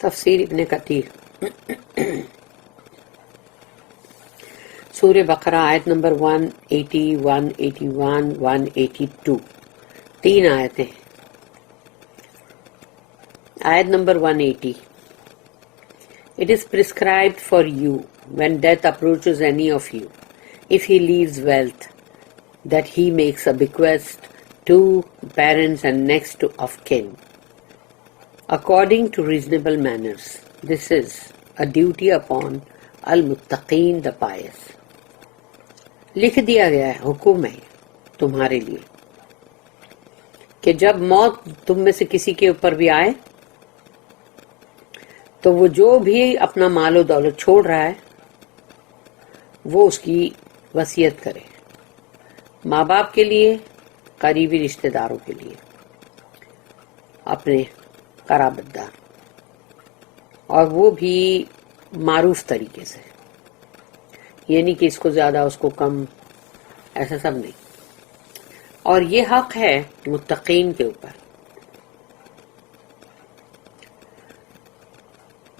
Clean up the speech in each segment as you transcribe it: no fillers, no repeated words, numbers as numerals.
تفسیر ابن کثیر سورہ بقرہ آیت نمبر 180 181 182 تین آیتیں. آیت number 180. It is prescribed for you when death approaches any of you, if he leaves wealth, that he makes a bequest to parents and next of kin, according to reasonable manners. This is a duty upon al-muttaqeen, the pious. لکھ دیا گیا ہے، حکم ہے تمہارے لیے کہ جب موت تم میں سے کسی کے اوپر بھی آئے تو وہ جو بھی اپنا مال و دولت چھوڑ رہا ہے وہ اس کی وصیت کرے، ماں باپ کے لیے، قریبی رشتہ داروں کے لیے، اپنے قرابت دار، اور وہ بھی معروف طریقے سے. یہ نہیں کہ اس کو زیادہ اس کو کم، ایسا سب نہیں. اور یہ حق ہے متقین کے اوپر.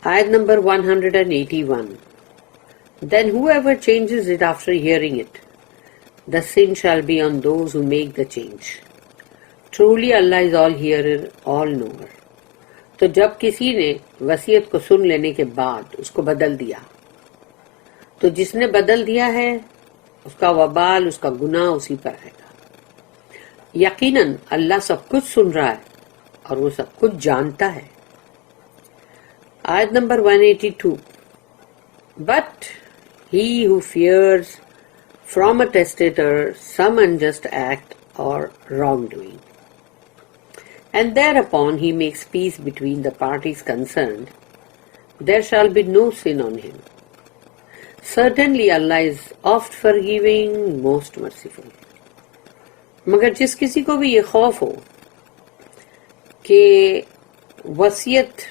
آیت number 181. Then whoever changes it after hearing it, the sin shall be on those who make the change. Truly Allah is all hearer, all knower. تو جب کسی نے وصیت کو سن لینے کے بعد اس کو بدل دیا تو جس نے بدل دیا ہے اس کا وبال، اس کا گناہ اسی پر آئے گا. یقیناً اللہ سب کچھ سن رہا ہے اور وہ سب کچھ جانتا ہے. آیت number 182. But he who fears from a testator some unjust act or wrongdoing, and thereupon he makes peace between the parties concerned, there shall be no sin on him. Certainly Allah is oft forgiving, most merciful. مگر جس کسی کو بھی یہ خوف ہو کہ وصیت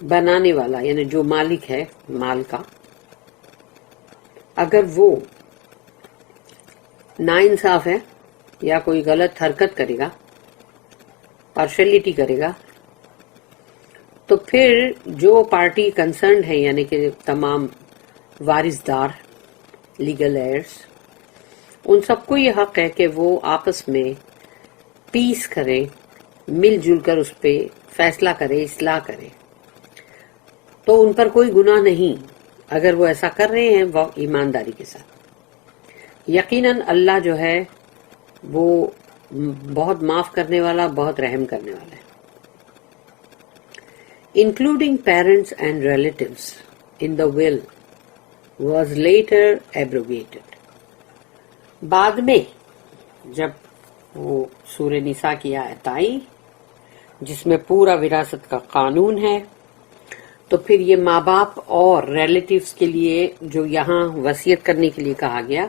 بنانے والا یعنی جو مالک ہے مال کا، اگر وہ ناانصاف ہے یا کوئی غلط حرکت کرے گا، پارشلٹی کرے گا، تو پھر جو پارٹی کنسرنڈ ہے یعنی کہ تمام وارث دار، لیگل ایئرز، ان سب کو یہ حق ہے کہ وہ آپس میں پیس کریں، مل جل کر اس پہ فیصلہ کرے، اصلاح کرے. تو ان پر کوئی گناہ نہیں اگر وہ ایسا کر رہے ہیں وہ ایمانداری کے ساتھ. یقیناً اللہ جو ہے وہ بہت معاف کرنے والا، بہت رحم کرنے والا ہے. Including parents and relatives in the will was later abrogated. بعد میں جب وہ سورہ نساء کی آیت آئی جس میں پورا وراثت کا قانون ہے، تو پھر یہ ماں باپ اور ریلیٹیوز کے لیے جو یہاں وصیت کرنے کے لیے کہا گیا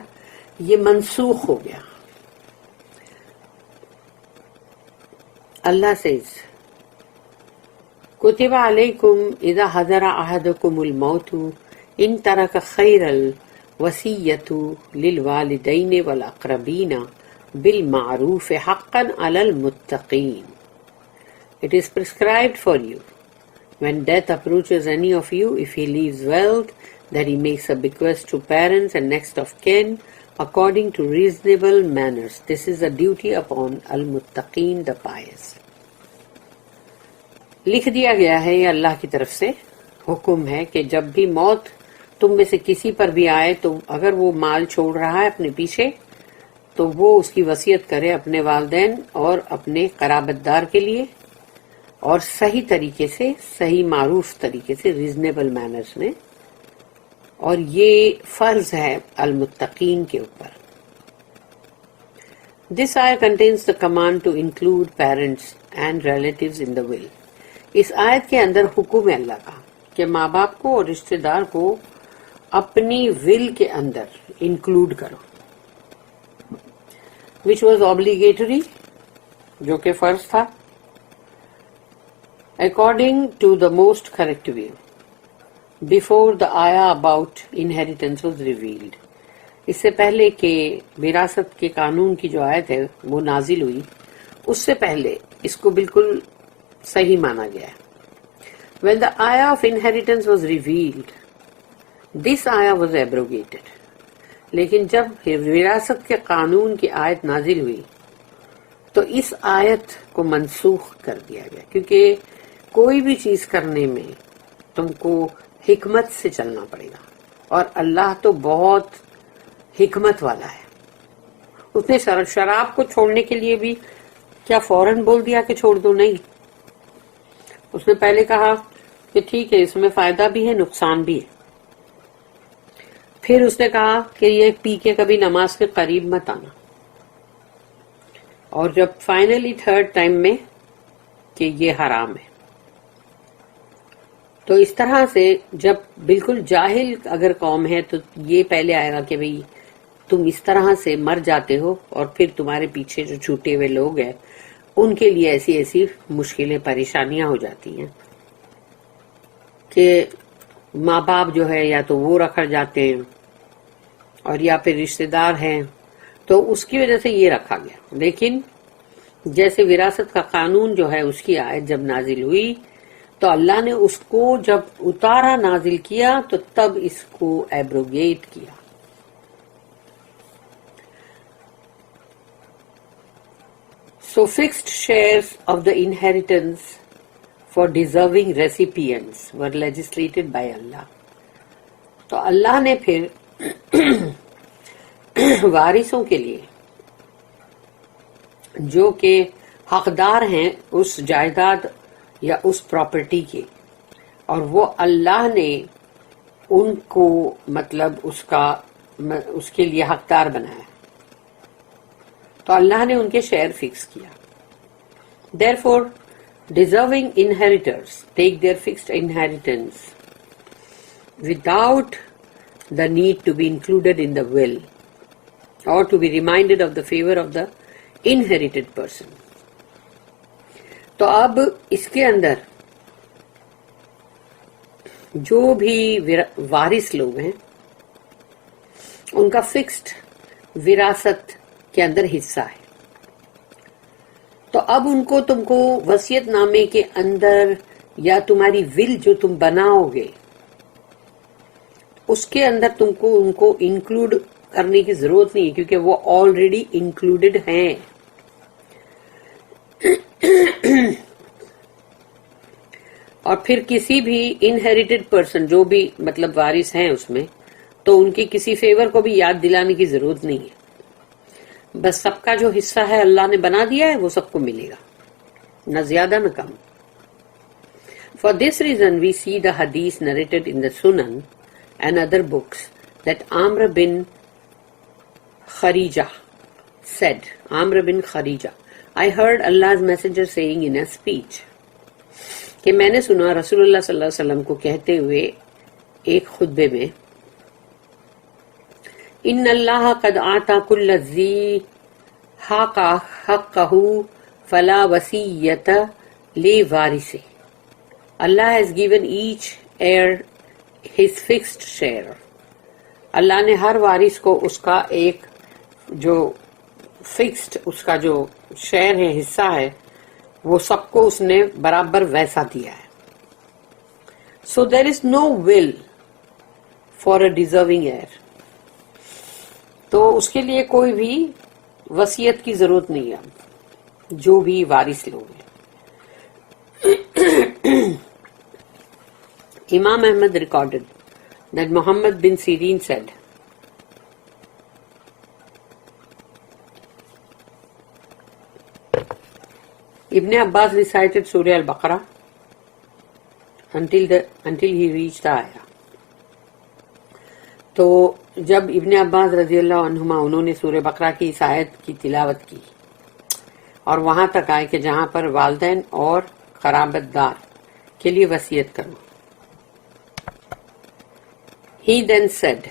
یہ منسوخ ہو گیا. اللہ says کتب علیکم اذا حضر احدکم الموت ان ترک خیر الوصیۃ للوالدین والاقربین بالمعروف حقا علی المتقین. It is prescribed for you when death approaches any of you, if he leaves wealth, that he makes a bequest to parents and next of kin according to reasonable manners. This is a duty upon al-muttaqeen, the pious. لکھ دیا گیا ہے، یہ اللہ کی طرف سے حکم ہے کہ جب بھی موت تم میں سے کسی پر بھی آئے تو اگر وہ مال چھوڑ رہا ہے اپنے پیچھے تو وہ اس کی وصیت کرے اپنے والدین اور اپنے قرابت دار کے لیے، اور صحیح طریقے سے، صحیح معروف طریقے سے، ریزنیبل مینرز میں. اور یہ فرض ہے المتقین کے اوپر. This ayah contains the command to include parents and relatives in the will. اس آیت کے اندر حکم ہے اللہ کا کہ ماں باپ کو اور رشتہ دار کو اپنی ول کے اندر انکلوڈ کرو، which was obligatory، جو کہ فرض تھا، according to the most correct view, before the ayah about inheritance was revealed. اس سے پہلے کہ وراثت کے قانون کی جو آیت ہے وہ نازل ہوئی، اس سے پہلے اس کو بالکل صحیح مانا گیا ہے. When the ayah of inheritance was revealed, this ayah was abrogated. لیکن جب وراثت کے قانون کی آیت نازل ہوئی تو اس آیت کو منسوخ کر دیا گیا، کیونکہ کوئی بھی چیز کرنے میں تم کو حکمت سے چلنا پڑے گا، اور اللہ تو بہت حکمت والا ہے۔ اس نے شراب کو چھوڑنے کے لیے بھی کیا فوراً بول دیا کہ چھوڑ دو؟ نہیں، اس نے پہلے کہا کہ ٹھیک ہے، اس میں فائدہ بھی ہے نقصان بھی ہے۔ پھر اس نے کہا کہ یہ پی کے کبھی نماز کے قریب مت آنا، اور جب فائنلی تھرڈ ٹائم میں کہ یہ حرام ہے۔ تو اس طرح سے جب بالکل جاہل اگر قوم ہے تو یہ پہلے آئے گا کہ بھئی تم اس طرح سے مر جاتے ہو، اور پھر تمہارے پیچھے جو چھوٹے ہوئے لوگ ہیں ان کے لیے ایسی ایسی مشکلیں پریشانیاں ہو جاتی ہیں کہ ماں باپ جو ہے یا تو وہ رکھ جاتے ہیں اور یا پھر رشتہ دار ہیں، تو اس کی وجہ سے یہ رکھا گیا۔ لیکن جیسے وراثت کا قانون جو ہے اس کی آیت جب نازل ہوئی تو اللہ نے اس کو جب اتارا نازل کیا تو تب اس کو ایبروگیٹ کیا۔ So fixed shares of the inheritance for deserving recipients were legislated by Allah. تو اللہ نے پھر وارثوں کے لیے جو کہ حقدار ہیں اس جائیداد یا اس پراپرٹی کے، اور وہ اللہ نے ان کو مطلب اس کے لیے حقدار بنایا، تو اللہ نے ان کے شیئر فکس کیا۔ Therefore, deserving inheritors take their fixed inheritance without the need to be included in the will or to be reminded of the favor of the inherited person. تو اب اس کے اندر جو بھی وارث لوگ ہیں ان کا فکسڈ وراثت کے اندر حصہ ہے، تو اب ان کو تم کو وصیت نامے کے اندر یا تمہاری ول جو تم بناؤ گے اس کے اندر تم کو ان کو انکلوڈ کرنے کی ضرورت نہیں ہے، کیونکہ وہ آلریڈی انکلوڈڈ ہیں۔ اور پھر کسی بھی انہیریٹڈ پرسن جو بھی مطلب وارث ہیں اس میں، تو ان کے کسی فیور کو بھی یاد دلانے کی ضرورت نہیں ہے، بس سب کا جو حصہ ہے اللہ نے بنا دیا ہے وہ سب کو ملے گا، نہ زیادہ نہ کم۔ For this reason we see the hadith narrated in the Sunan and other books that Amr bin Kharija said, Amr bin Kharija, I heard Allah's messenger saying in a speech، کہ میں نے سنا رسول اللہ صلی اللہ علیہ وسلم کو کہتے ہوئے ایک خطبے میں، ان اللہ قد آتا کل ذی حقہ فلا وصیۃ لوارثہ، اللہ has given each heir his fixed share، اللہ نے ہر وارث کو اس کا ایک جو فکسڈ اس کا جو شیئر ہے، حصہ ہے، وہ سب کو اس نے برابر ویسا دیا ہے۔ So there is no will for a deserving heir، تو اس کے لیے کوئی بھی وصیت کی ضرورت نہیں ہے جو بھی وارث لوگ ہیں۔ Imam Ahmad recorded that Muhammad bin Sirin said, Ibn Abbas recited Surah Al-Baqarah until he reached the ayah. تو جب ابن عباس رضی اللہ عنہما انہوں نے سورہ بقرہ کی اس آیت کی تلاوت کی اور وہاں تک آئے کہ جہاں پر والدین اور قرابت دار کے لیے وصیت کرو، he then said،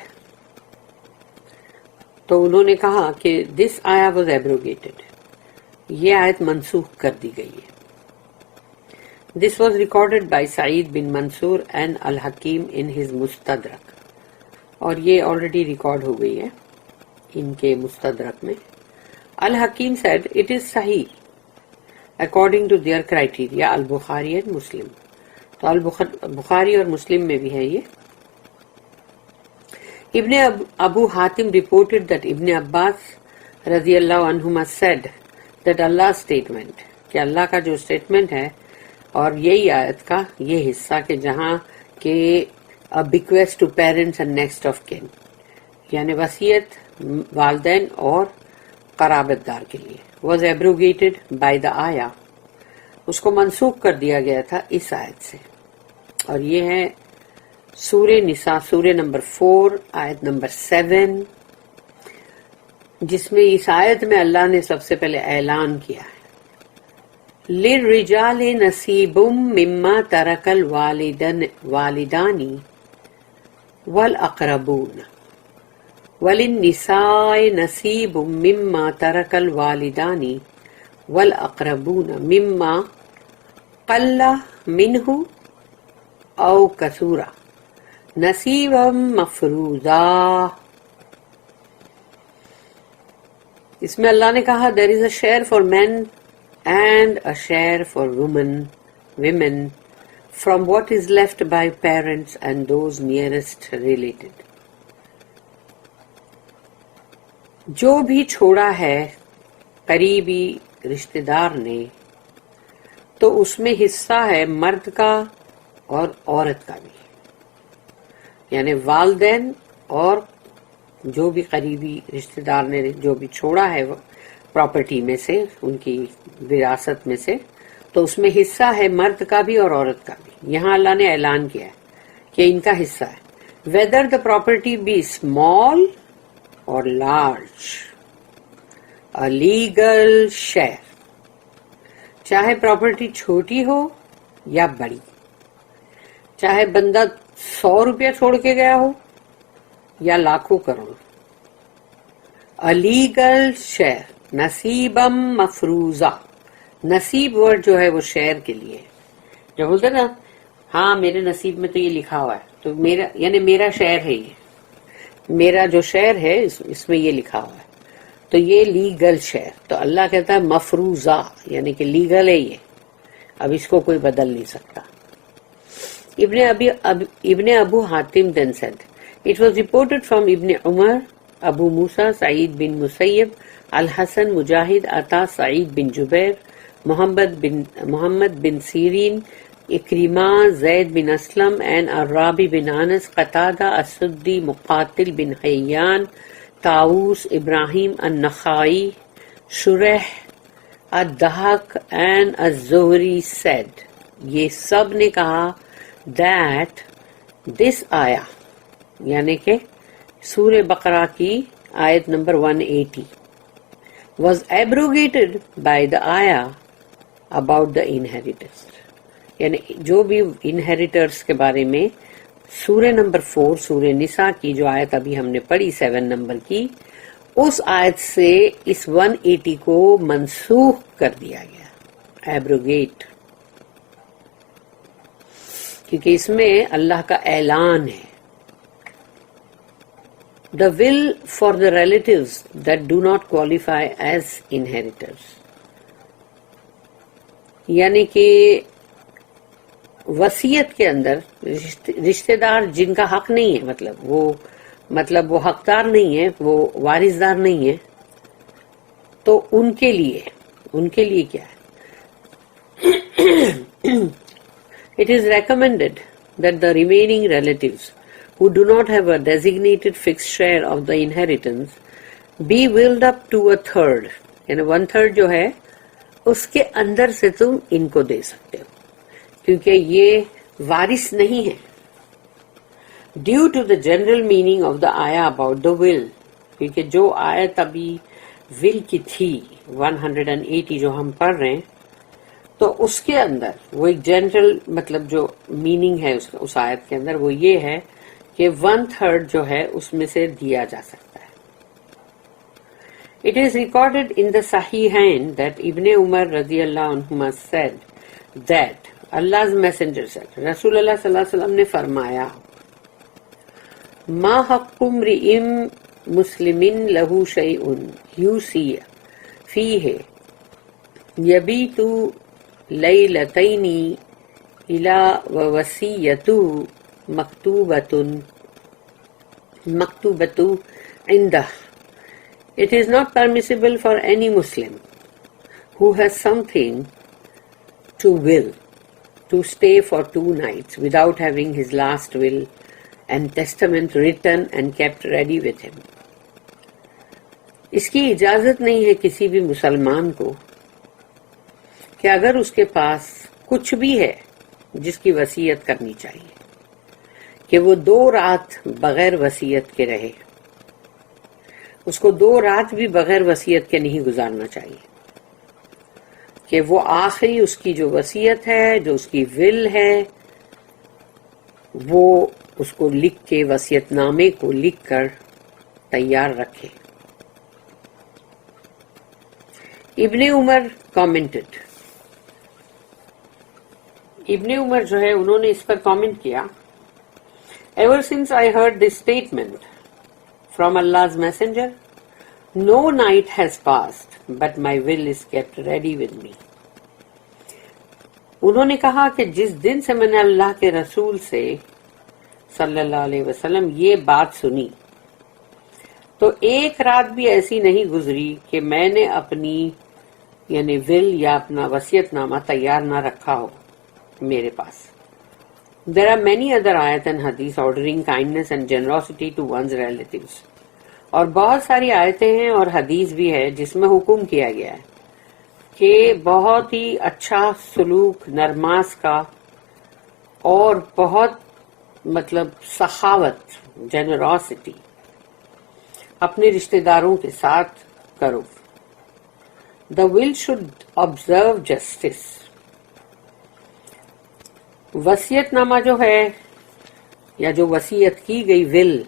تو انہوں نے کہا کہ this ayah was abrogated، یہ آیت منسوخ کر دی گئی ہے۔ This was recorded by Sa'id bin Mansur and Al-Hakim in his Mustadrak، اور یہ آلریڈی ریکارڈ ہو گئی ہے ان کے مستدرک میں۔ Al-Hakim said it is Sahih according to their criteria, Al-Bukhari and Muslim. تو البخاری اور مسلم میں بھی ہے یہ. Ibn Abu Hatim reported that Ibn Abbas radiyallahu anhuma said that Allah's statement, کہ اللہ کا جو اسٹیٹمنٹ ہے اور یہی آیت کا یہ حصہ کہ جہاں کہ bequest to parents and next of kin، یعنی وصیت والدین اور قرابت دار کے لیے، was abrogated by the ayah، اس کو منسوخ کر دیا گیا تھا اس آیت سے. اور یہ ہے سورہ نساء، سورہ نمبر 4 آیت نمبر 7، جس میں اس آیت میں اللہ نے سب سے پہلے اعلان کیا ہے لِلرِّجَالِ نَصِيبٌ مِّمَّا تَرَكَ الْوَالِدَانِ وَالْأَقْرَبُونَ وَلِلنِّسَاءِ نَصِيبٌ مِّمَّا تَرَكَ الْوَالِدَانِ وَالْأَقْرَبُونَ مِمَّا قَلَّ مِنْهُ أَوْ كَثُرَ نصیبا مفروضا. اس میں اللہ نے کہا there is a share for men and a share for women from what is left by parents and those nearest related. جو بھی چھوڑا ہے قریبی رشتہ دار نے تو اس میں حصہ ہے مرد کا اور عورت کا بھی، یعنی والدین اور جو بھی قریبی رشتہ دار نے جو بھی چھوڑا ہے پراپرٹی میں سے، ان کی وراثت میں سے، تو اس میں حصہ ہے مرد کا بھی اور عورت کا بھی. یہاں اللہ نے اعلان کیا ہے کہ ان کا حصہ ہے whether the property be small or large, a legal share، چاہے پراپرٹی چھوٹی ہو یا بڑی، چاہے بندہ 100 روپیہ چھوڑ کے گیا ہو یا لاکھوں کروڑ. A legal share، نصیبا مفروضا. نصیب ورڈ جو ہے وہ شیئر کے لیے، جو بولتے نا ہاں میرے نصیب میں تو یہ لکھا ہوا ہے، تو میرا یعنی میرا شیئر ہے، یہ میرا جو شیئر ہے اس میں یہ لکھا ہوا ہے، تو یہ لیگل شیئر. تو اللہ کہتا ہے مفروضہ، یعنی کہ لیگل ہے یہ، اب اس کو کوئی بدل نہیں سکتا. Ibn Abu Hatim then said, it was reported from Ibn Umar, Abu Musa, Sa'id bin Musayyib, Al-Hasan, Mujahid, Ata, Sa'id bin Jubair, Muhammad bin Sirin, Ikrimah, Zayd bin Aslam, and Arabi bin Anas, Qatada, As-Suddi, Muqatil bin Hayyan, Taus, Ibrahim al-Nakhai, Shureh, Ad-Dahak, and Az-Zuhri said, یہ سب نے کہا that this ayah، یعنی کہ سورہ بقرہ کی آیت number 180 was abrogated by the ayah about the inheritors، یعنی جو بھی انہیریٹرز کے بارے میں سورہ نمبر 4 سورہ نساء کی جو آیت ابھی ہم نے پڑھی 7 نمبر کی، اس آیت سے اس 180 کو منسوخ کر دیا گیا، ایبروگیٹ، کیونکہ اس میں اللہ کا اعلان ہے. The will for the relatives that do not qualify as inheritors، یعنی کہ وصیت کے اندر رشتہ دار جن کا حق نہیں ہے، مطلب وہ حقدار نہیں ہے، وہ وارثدار نہیں ہے، تو ان کے لیے کیا ہے؟ It is recommended that the remaining relatives who do not have a designated fixed share of the inheritance be willed up to a third، یعنی 1/3 جو ہے اس کے اندر سے تم ان کو دے سکتے ہو، کیونکہ یہ وارث نہیں ہے. Due to the general meaning of the ayah about the will، کیونکہ جو آیت ابھی will کی تھی 180 جو ہم پڑھ رہے ہیں، تو اس کے اندر وہ ایک جنرل مطلب جو میننگ ہے اس آیت کے اندر وہ یہ ہے کہ 1/3 جو ہے اس میں سے دیا جا سکتا ہے. It is recorded in the Sahihain that Ibn Umar radiyallahu anhuma said that Allah's messenger said، رسول اللہ صلی اللہ علیہ وسلم نے فرمایا، ما حق امرئ مسلم له شيء يوصي فيه يبيت لیلتین الا ووصیۃ مکتوبۃ عندہ. It is not permissible for any Muslim who has something to will to stay for 2 nights without having his last will and testament written and kept ready with him. اس کی اجازت نہیں ہے کسی بھی مسلمان کو کہ اگر اس کے پاس کچھ بھی ہے جس کی وصیت کرنی چاہیے کہ وہ 2 رات بغیر وصیت کے رہے. اس کو 2 رات بھی بغیر وصیت کے نہیں گزارنا چاہیے کہ وہ آخری اس کی جو وصیت ہے، جو اس کی ول ہے، وہ اس کو لکھ کے، وصیت نامے کو لکھ کر تیار رکھے. ابن عمر کامنٹڈ. ابن عمر جو ہے انہوں نے اس پر کامنٹ کیا، Ever since I heard this statement from Allah's Messenger, no night has passed, but my will is kept ready with me. انہوں نے کہا کہ جس دن سے میں نے اللہ کے رسول سے صلی اللہ علیہ وسلم یہ بات سنی تو ایک رات بھی ایسی نہیں گزری کہ میں نے اپنی یعنی ول یا اپنا وصیت نامہ تیار نہ رکھا ہو میرے پاس. There are many other ayat and hadith ordering kindness and generosity to one's relatives. اور بہت ساری آیتیں ہیں اور حدیث بھی ہے جس میں حکم کیا گیا ہے کہ بہت ہی اچھا سلوک نرماس کا اور بہت سخاوت جنراسٹی اپنے رشتہ داروں کے ساتھ کرو. The will should observe justice. وصیت نامہ جو ہے یا جو وصیت کی گئی ول،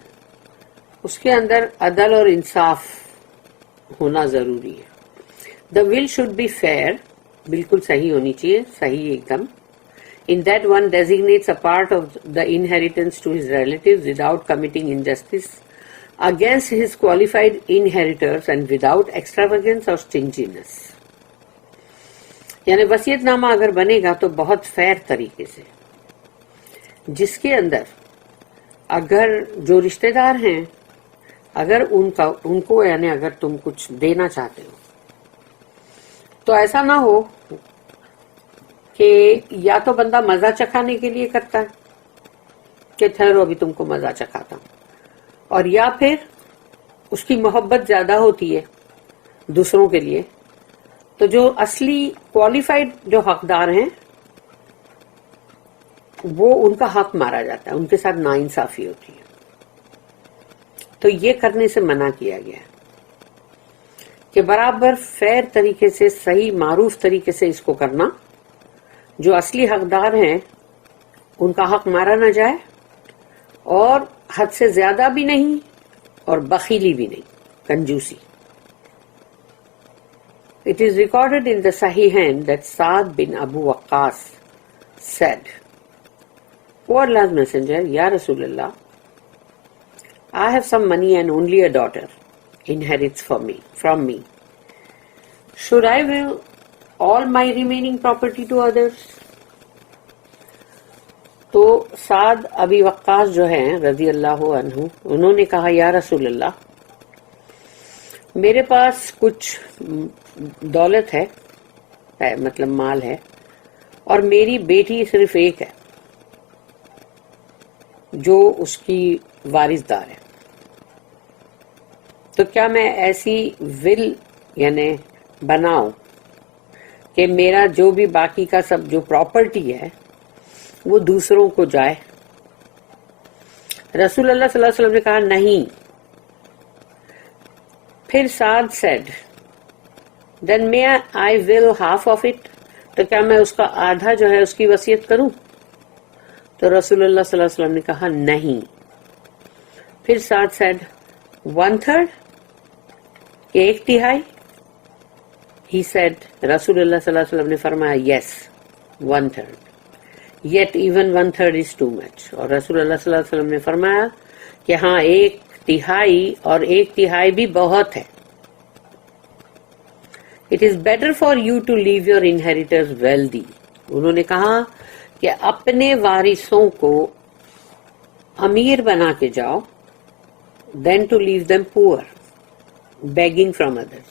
اس کے اندر عدل اور انصاف ہونا ضروری ہے. The will should be fair، بالکل صحیح ہونی چاہیے، صحیح ایک دم. In that one designates a part of the inheritance to his relatives without committing injustice against his qualified inheritors and without extravagance or stinginess. یعنی وصیت نامہ اگر بنے گا تو بہت فیئر طریقے سے، جس کے اندر اگر جو رشتہ دار ہیں اگر ان کو یعنی اگر تم کچھ دینا چاہتے ہو تو ایسا نہ ہو کہ یا تو بندہ مزہ چکھانے کے لیے کرتا ہے کہ ٹھہرو ابھی تم کو مزہ چکھاتا ہوں، اور یا پھر اس کی محبت زیادہ ہوتی ہے دوسروں کے لیے تو جو اصلی کوالیفائڈ جو حقدار ہیں وہ ان کا حق مارا جاتا ہے، ان کے ساتھ ناانصافی ہوتی ہے. تو یہ کرنے سے منع کیا گیا ہے کہ برابر فیئر طریقے سے، صحیح معروف طریقے سے اس کو کرنا، جو اصلی حقدار ہیں ان کا حق مارا نہ جائے اور حد سے زیادہ بھی نہیں اور بخیلی بھی نہیں، کنجوسی. It is recorded in the Sahihain that Sa'd bin Abu Waqqas said, O Allah's Messenger, Ya Rasulullah, I have some money and only a daughter inherits from me. Should I will all my remaining property to others? تو سعد ابی وقاص جو ہیں رضی اللہ عنہ، انہوں نے کہا یا رسول اللہ، میرے پاس کچھ دولت ہے، مال ہے، اور میری بیٹی صرف ایک ہے جو اس کی وارث دار ہے. تو کیا میں ایسی ول یعنی بناؤں کہ میرا جو بھی باقی کا سب جو پراپرٹی ہے وہ دوسروں کو جائے؟ رسول اللہ صلی اللہ علیہ وسلم نے کہا نہیں. پھر سعد said, then may I will half of it؟ تو کیا میں اس کا آدھا جو ہے اس کی وصیت کروں؟ تو رسول اللہ صلی اللہ علیہ وسلم نے کہا نہیں. پھر سعد said 1/3 ایک تہائی. He said رسول اللہ صلی اللہ علیہ وسلم نے فرمایا yes 1/3. Yet even 1/3 is too much. اور رسول اللہ صلی اللہ علیہ وسلم نے فرمایا کہ ہاں 1/3 اور 1/3 بھی بہت ہے. It is better for you to leave your inheritors wealthy. انہوں نے کہا کہ اپنے وارثوں کو امیر بنا کے جاؤ than to leave them poor begging from others،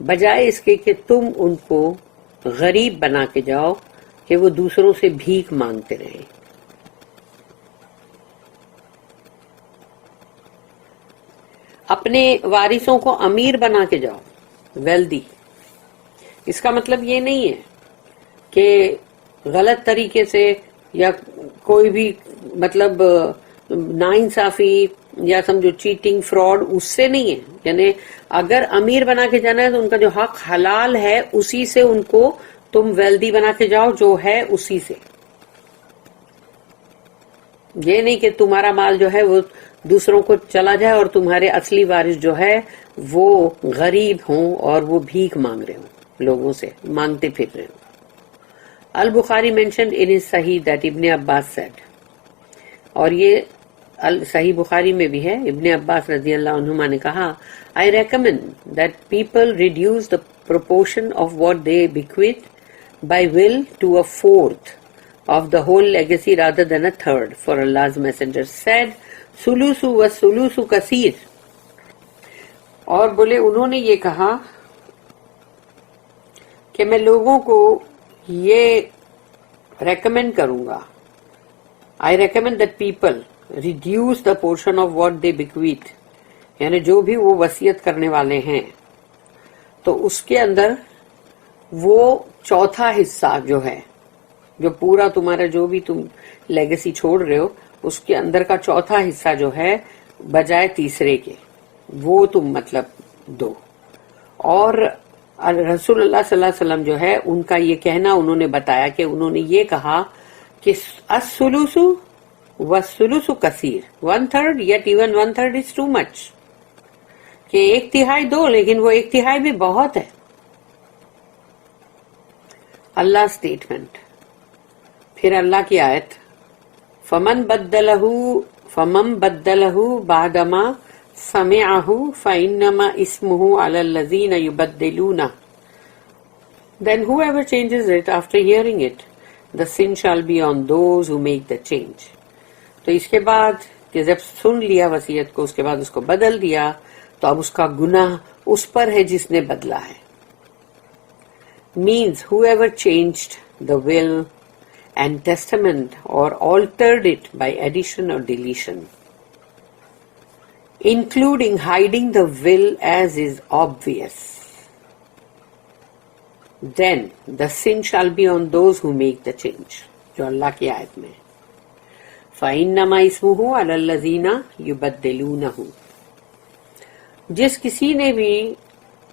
بجائے اس کے کہ تم ان کو غریب بنا کے جاؤ کہ وہ دوسروں سے بھیک مانگتے رہیں۔ اپنے وارثوں کو امیر بنا کے جاؤ، ویلدی، اس کا مطلب یہ نہیں ہے کہ غلط طریقے سے یا کوئی بھی مطلب ناانصافی یا سمجھو چیٹنگ فراڈ اس سے نہیں ہے، یعنی اگر امیر بنا کے جانا ہے تو ان کا جو حق حلال ہے اسی سے ان کو تم ویلدی بنا کے جاؤ، جو ہے اسی سے، یہ نہیں کہ تمہارا مال جو ہے وہ دوسروں کو چلا جائے اور تمہارے اصلی وارث جو ہے وہ غریب ہوں اور وہ بھیک مانگ رہے ہوں، لوگوں سے مانگتے پھر رہے ہوں۔ البخاری mentioned in his صحیح that ابن عباس said، اور یہ صحیح بخاری میں بھی ہے، ابن عباس رضی اللہ عنہما نے کہا I recommend that people reduce the proportion of what they bequeath by will to a fourth of the whole legacy rather than a third, for Allah's messenger said sulusu wa sulusu kasir، اور بولے انہوں نے یہ کہا کہ میں لوگوں کو یہ ریکمینڈ کروں گا، I recommend that people reduce the portion of what they bequeath، یعنی جو بھی وہ وصیت کرنے والے ہیں تو اس کے اندر وہ چوتھا حصہ جو ہے، جو پورا تمہارا جو بھی تم لیگیسی چھوڑ رہے ہو اس کے اندر کا چوتھا حصہ جو ہے بجائے تیسرے کے وہ تم مطلب دو۔ اور رسول اللہ صلی اللہ علیہ وسلم جو ہے ان کا یہ کہنا انہوں نے بتایا کہ انہوں نے یہ کہا کہ الثلث والثلث کثیر، 1/3 yet even 1/3 is too much، کہ 1/3 دو لیکن وہ 1/3 بھی بہت ہے۔ اللہ اسٹیٹمنٹ، پھر اللہ کی آیت فمن بدلہ بعدما سمعہ فإنما اسمہ علی الذین یبدلونہ، then whoever changes it after hearing it the sin shall be on those who make the change۔ تو اس کے بعد کہ جب سن لیا وصیت کو اس کے بعد اس کو بدل دیا تو اب اس کا گناہ اس پر ہے جس نے بدلا ہے۔ means whoever changed the will and testament or altered it by addition or deletion, including hiding the will as is obvious, then the sin shall be on those who make the change، جو اللہ کی آیت میں فَإِنَّمَا اسْمُهُ عَلَى الَّذِينَ يُبَدِّلُونَهُ، جس کسی نے بھی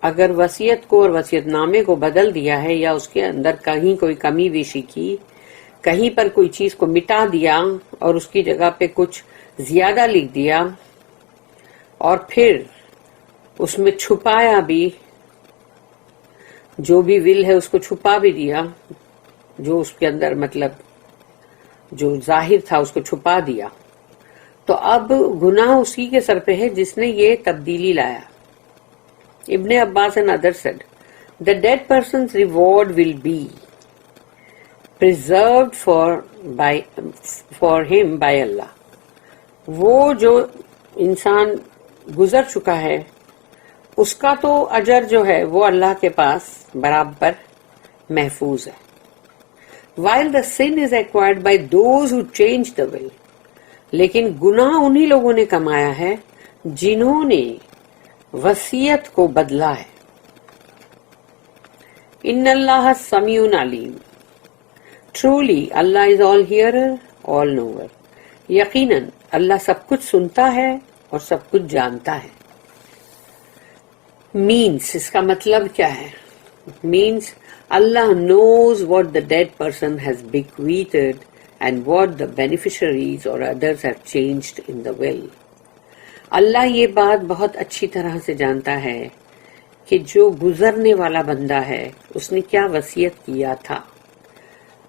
اگر وصیت کو اور وصیت نامے کو بدل دیا ہے یا اس کے اندر کہیں کوئی کمی بیشی کی، کہیں پر کوئی چیز کو مٹا دیا اور اس کی جگہ پہ کچھ زیادہ لکھ دیا اور پھر اس میں چھپایا بھی، جو بھی ول ہے اس کو چھپا بھی دیا، جو اس کے اندر مطلب جو ظاہر تھا اس کو چھپا دیا، تو اب گناہ اسی کے سر پہ ہے جس نے یہ تبدیلی لایا۔ ابن عباس and others said the dead person's reward will be preserved for him by Allah، وہ جو انسان گزر چکا ہے اس کا تو اجر جو ہے وہ اللہ کے پاس برابر محفوظ ہے۔ while the sin is acquired by those who change the will، لیکن گناہ انہی لوگوں نے کمایا ہے جنہوں نے وصیت کو بدلا ہے۔ ان اللہ سمیع علیم، truly Allah is all hearer all knower، یقیناً اللہ سب کچھ سنتا ہے اور سب کچھ جانتا ہے۔ means اس کا مطلب کیا ہے؟ means Allah knows what the dead person has bequeathed and what the beneficiaries or others have changed in the will۔ اللہ یہ بات بہت اچھی طرح سے جانتا ہے کہ جو گزرنے والا بندہ ہے اس نے کیا وصیت کیا تھا،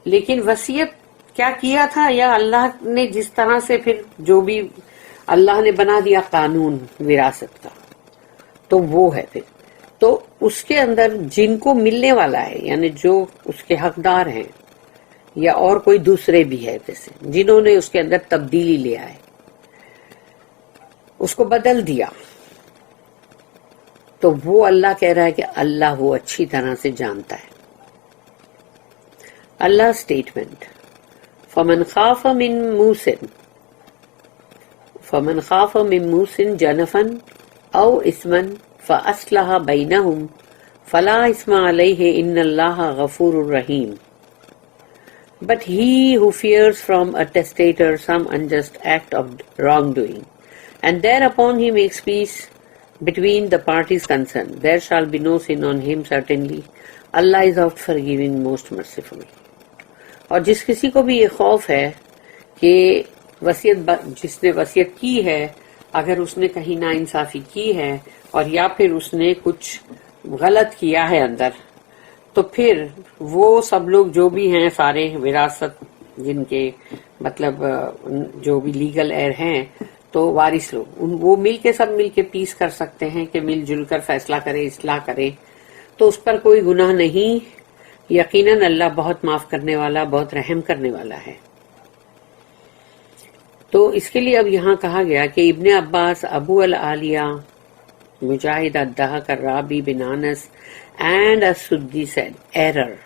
لیکن وصیت کیا کیا تھا یا اللہ نے جس طرح سے پھر جو بھی اللہ نے بنا دیا قانون وراثت کا تو وہ ہے پھر تو اس کے اندر جن کو ملنے والا ہے یعنی جو اس کے حقدار ہیں یا اور کوئی دوسرے بھی ہے جیسے جنہوں نے اس کے اندر تبدیلی لے آئے، اس کو بدل دیا، تو وہ اللہ کہہ رہا ہے کہ اللہ وہ اچھی طرح سے جانتا ہے. اللہ اسٹیٹمنٹ فمن خاف من موس جنفا او اسما فاصلح بینہم فلا اسم علیہ ان اللہ غفور رحیم. But he who fears from a testator some unjust act of wrongdoing, and thereupon he makes peace between the parties concerned, there shall be no sin on him certainly. Allah is oft forgiving, most merciful. اور جس کسی کو بھی یہ خوف ہے کہ جس نے وصیت کی ہے اگر اس نے کہیں ناانصافی کی ہے اور یا پھر اس نے کچھ غلط کیا ہے اندر، تو پھر وہ سب لوگ جو بھی ہیں سارے وراثت جن کے مطلب جو بھی لیگل ایئر ہیں تو وارث لوگ وہ سب مل کے پیس کر سکتے ہیں کہ مل جل کر فیصلہ کرے، اصلاح کرے، تو اس پر کوئی گناہ نہیں. یقیناً اللہ بہت معاف کرنے والا، بہت رحم کرنے والا ہے. تو اس کے لیے اب یہاں کہا گیا کہ ابن عباس، ابو العالیہ، مجاہد، الضحاک، الرابی بن انس and as-Suddi said, error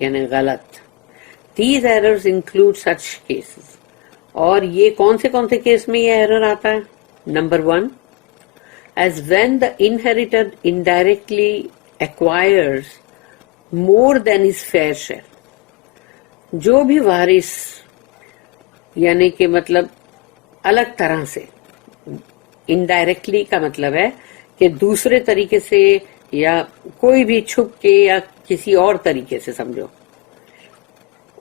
یعنی غلط. These errors include such cases. اور یہ کون سے کیس میں یہ error آتا ہے؟ Number 1, as when the inheritor indirectly acquires more than his fair share. جو بھی وارث یعنی کہ مطلب الگ طرح سے، indirectly کا مطلب ہے کہ دوسرے طریقے سے یا کوئی بھی چھپ کے یا کسی اور طریقے سے سمجھو،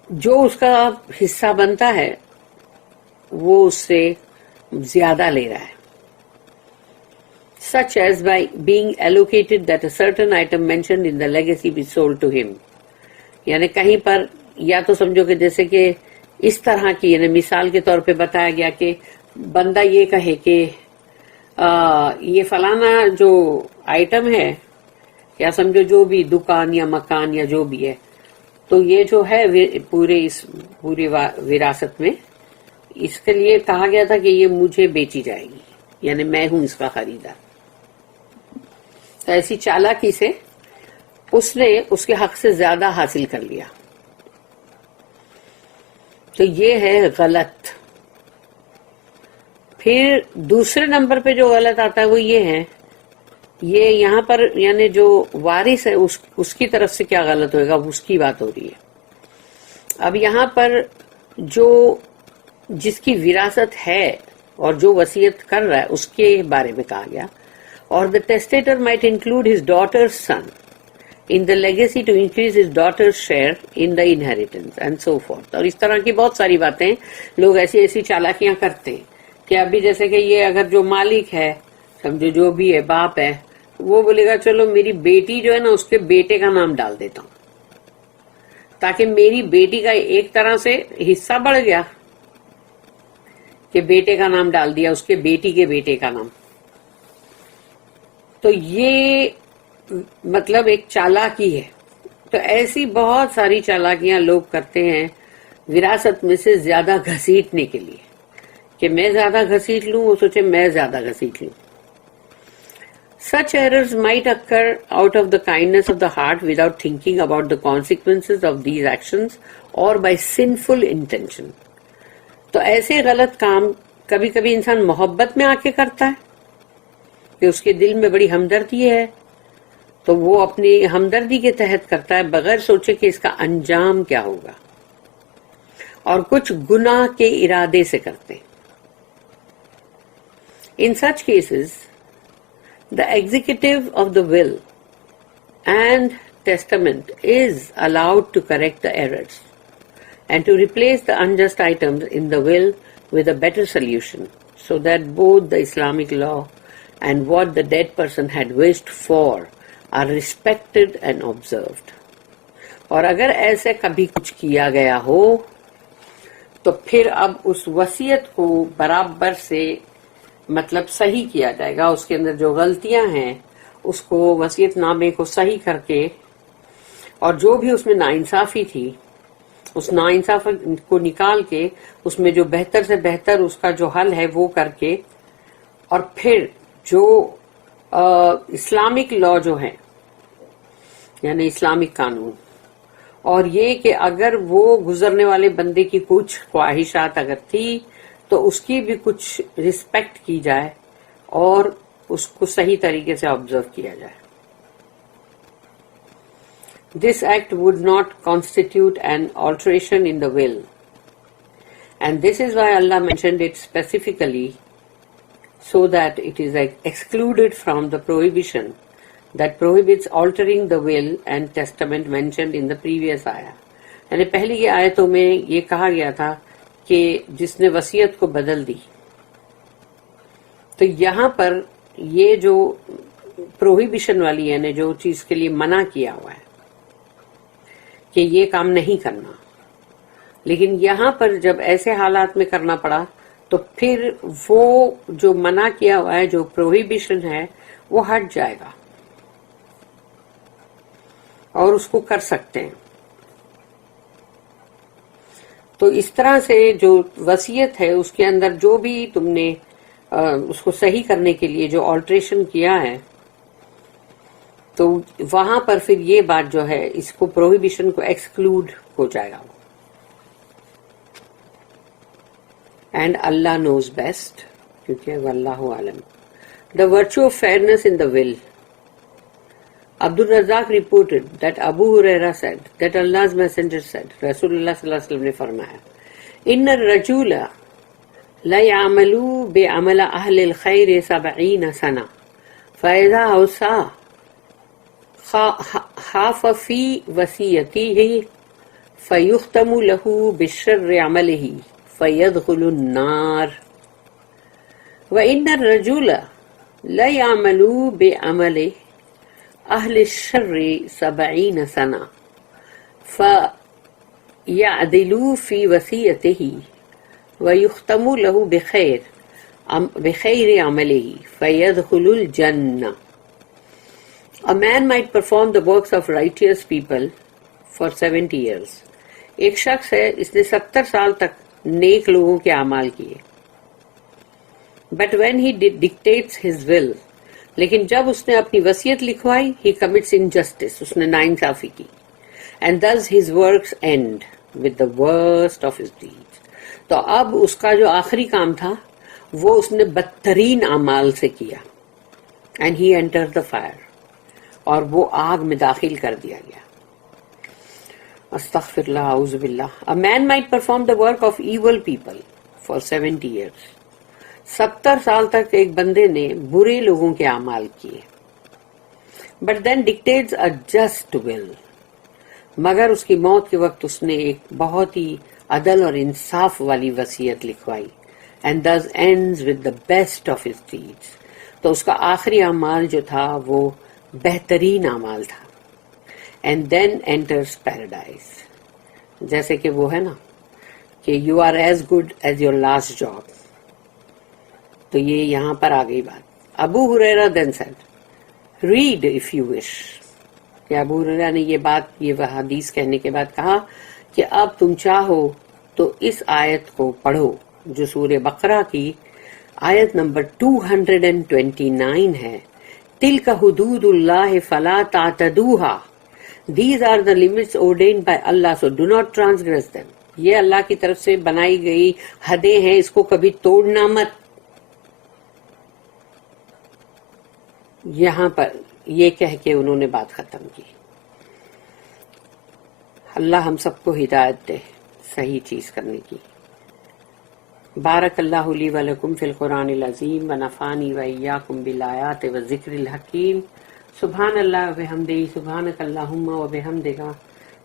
جو اس کا حصہ بنتا ہے وہ اس سے زیادہ لے رہا ہے. such as by being allocated that a certain item mentioned in the legacy be sold to him. یعنی کہیں پر یا تو سمجھو کہ جیسے کہ اس طرح کی یعنی مثال کے طور پہ بتایا گیا کہ بندہ یہ کہے کہ یہ فلانا جو آئٹم ہے یا سمجھو جو بھی دکان یا مکان یا جو بھی ہے، تو یہ جو ہے پورے وراثت میں اس کے لیے کہا گیا تھا کہ یہ مجھے بیچی جائے گی، یعنی میں ہوں اس کا خریدار. تو ایسی چالاکی سے اس نے اس کے حق سے زیادہ حاصل کر لیا، تو یہ ہے غلط. پھر دوسرے نمبر پہ جو غلط آتا ہے وہ یہ ہے، یہ یہاں پر یعنی جو وارث ہے اس کی طرف سے کیا غلط ہوئے گا اس کی بات ہو رہی ہے. اب یہاں پر جو جس کی وراثت ہے اور جو وصیت کر رہا ہے اس کے بارے میں کہا گیا، اور the testator might include his daughter's son in the legacy to increase his daughter's share in the inheritance and so forth. اور اس طرح کی بہت ساری باتیں لوگ ایسی چالاکیاں کرتے ہیں کہ ابھی جیسے کہ یہ اگر جو مالک ہے سمجھو جو بھی ہے باپ ہے، وہ بولے گا چلو میری بیٹی جو ہے نا اس کے بیٹے کا نام ڈال دیتا ہوں، تاکہ میری بیٹی کا ایک طرح سے حصہ بڑھ گیا کہ بیٹے کا نام ڈال دیا، اس کے بیٹی کے بیٹے کا نام. تو یہ مطلب ایک چالاکی ہے. تو ایسی بہت ساری چالاکیاں لوگ کرتے ہیں وراثت میں سے زیادہ گھسیٹنے کے لیے کہ میں زیادہ گھسیٹ لوں، وہ سوچے میں زیادہ گھسیٹ لوں. Such errors might occur out of the kindness of the heart without thinking about the consequences of these actions or by sinful intention. تو ایسے غلط کام کبھی کبھی انسان محبت میں آ کے کرتا ہے کہ اس کے دل میں بڑی ہمدردی ہے تو وہ اپنی ہمدردی کے تحت کرتا ہے بغیر سوچے کہ اس کا انجام کیا ہوگا، اور کچھ گناہ کے ارادے سے کرتے ہیں. In such cases, the executive of the will and testament is allowed to correct the errors and to replace the unjust items in the will with a better solution, so that both the Islamic law and what the dead person had wished for are respected and observed. اور اگر ایسے کبھی کچھ کیا گیا ہو تو پھر اب اس وصیت کو برابر سے مطلب صحیح کیا جائے گا، اس کے اندر جو غلطیاں ہیں اس کو وصیت نامے کو صحیح کر کے، اور جو بھی اس میں ناانصافی تھی اس ناانصاف کو نکال کے اس میں جو بہتر سے بہتر اس کا جو حل ہے وہ کر کے، اور پھر جو اسلامک لا جو ہے یعنی اسلامک قانون، اور یہ کہ اگر وہ گزرنے والے بندے کی کچھ خواہشات اگر تھی تو اس کی بھی کچھ رسپیکٹ کی جائے اور اس کو صحیح طریقے سے آبزرو کیا جائے. This act would not constitute an alteration in the will, and this is why Allah mentioned it specifically, so that it is excluded from the prohibition that prohibits altering the will and testament mentioned in the previous ayah. یعنی پہلی کی آیتوں میں یہ کہا گیا تھا کہ جس نے وصیت کو بدل دی، تو یہاں پر یہ جو پروہیبیشن والی یعنی جو چیز کے لیے منع کیا ہوا ہے کہ یہ کام نہیں کرنا، لیکن یہاں پر جب ایسے حالات میں کرنا پڑا تو پھر وہ جو منع کیا ہوا ہے جو پروہیبیشن ہے وہ ہٹ جائے گا اور اس کو کر سکتے ہیں. تو اس طرح سے جو وصیت ہے اس کے اندر جو بھی تم نے اس کو صحیح کرنے کے لیے جو آلٹریشن کیا ہے، تو وہاں پر پھر یہ بات جو ہے اس کو پروہیبیشن کو ایکسکلوڈ ہو جائے گا. اینڈ اللہ نوز بیسٹ، کیونکہ واللہ عالم. The virtue of fairness in the will. Abdul Razak reported that Abu Huraira said that Allah's messenger said, Rasulullah sallallahu alaihi wasallam نے فرمایا، ان الرجل لا يعمل بعمل اهل الخير 70 سنة فاذا اوصى خاف في وصيته فيختم له بالشر عمله فيدخل النار، وان الرجل لا يعمل بعمل اہل الشر 70 سنة فيعدل في وصيته ويختم له بخير عمله فيدخل الجنة. A man might perform the works of righteous people for 70 years. ایک شخص ہے اس نے 70 سال تک نیک لوگوں کے اعمال کیے. But when he dictates his will، لیکن جب اس نے اپنی وصیت لکھوائی، he commits injustice، اس نے ناانصافی کی. And thus his works end with the worst of his deeds. تو اب اس کا جو آخری کام تھا وہ اس نے بدترین اعمال سے کیا. And he entered the fire، اور وہ آگ میں داخل کر دیا گیا. استغفر اللہ، اعوذ باللہ. A man might perform the work of evil people for 70 years. 70 سال تک ایک بندے نے برے لوگوں کے اعمال کیے. But then dictates a just will، مگر اس کی موت کے وقت اس نے ایک بہت ہی عدل اور انصاف والی وصیت لکھوائی. And thus ends with the best of his deeds، تو اس کا آخری اعمال جو تھا وہ بہترین اعمال تھا. And then enters paradise، جیسے کہ وہ ہے نا کہ you are as good as your last job. تو یہ یہاں پر آ گئی بات. ابو ہریرہ then said، read if you wish، کہ ابو ہریرہ نے یہ بات، یہ حدیث کہنے کے بعد کہا کہ اب تم چاہو تو اس آیت کو پڑھو جو سورہ بقرہ کی آیت نمبر 229 ہے. تلک حدود اللہ فلا تعتدوها، these are the limits ordained by Allah so do not transgress them. یہ اللہ کی طرف سے بنائی گئی حدیں ہیں، اس کو کبھی توڑنا مت. یہاں پر یہ کہہ کے انہوں نے بات ختم کی. اللہ ہم سب کو ہدایت دے صحیح چیز کرنے کی. بارک اللہ لی و لکم فی القرآن العظیم ونفعنی و ایاکم بالآیات والذکر الحکیم. سبحان اللہ و بحمدہ، سبحانک اللہم و بحمدک،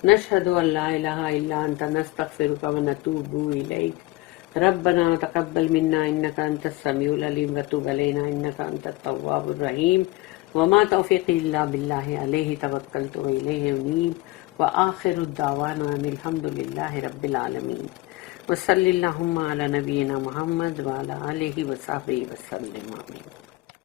نشہد ان لا الہ الا انت، نستغفرک و نتوب الیک. ربنا تقبل منا انك انت السميع العليم وتب علينا انك انت التواب الرحيم وما توفيقي الا بالله عليه توكلت واليه انيب واخر الدعوانا ان الحمد لله رب العالمين وصلى اللهم على نبينا محمد وعلى اله وصحبه وسلم. آمين.